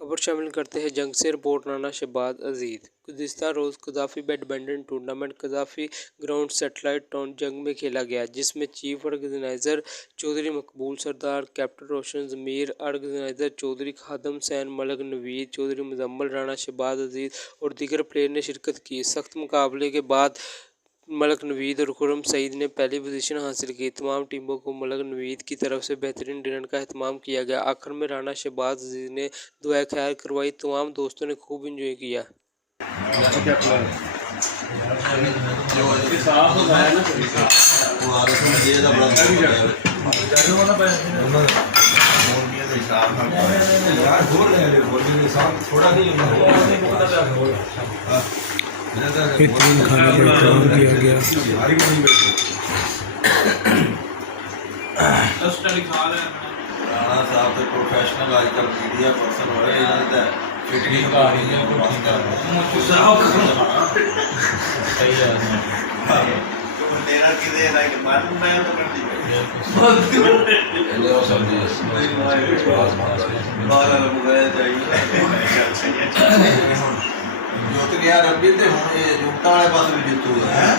खबर शामिल करते हैं जंग से रिपोर्ट राना शहबाज अजीज। गुज़िश्ता रोज़ Gaddafi badminton tournament Gaddafi ground satellite town Jhang में खेला गया, जिसमें chief organiser Chaudhry Maqbool Sardar, captain Roshan Zameer, organiser Chaudhry Khadim Hussain, Malik Naveed Chaudhry, Muzammil Rana Shahbaz Aziz और दीगर प्लेयर ने शिरकत की। सख्त मुकाबले के बाद मलिक नवीद और खुर्रम सईद ने पहली पोजीशन हासिल की। तमाम टीमों को मलिक नवीद की तरफ से बेहतरीन डिनर का एहतमाम किया गया। आखिर में राना शहबाज अजीज ने दुआ खैर करवाई। तमाम दोस्तों ने खूब इंजॉय किया। बेहतरीन खाने का इंतजाम किया गया। राणा साहब तो प्रोफेशनल आजकल मीडिया पर्सन हो रहे हैं। फिटिंग आ रही है को ठीक कर सही है तो तेरा किधर है कि बात मैं तो कर दी ये सब बाल मोबाइल चाहिए जो तो यार अभी ते हुन ये जुगता वाले पास भी जितू है।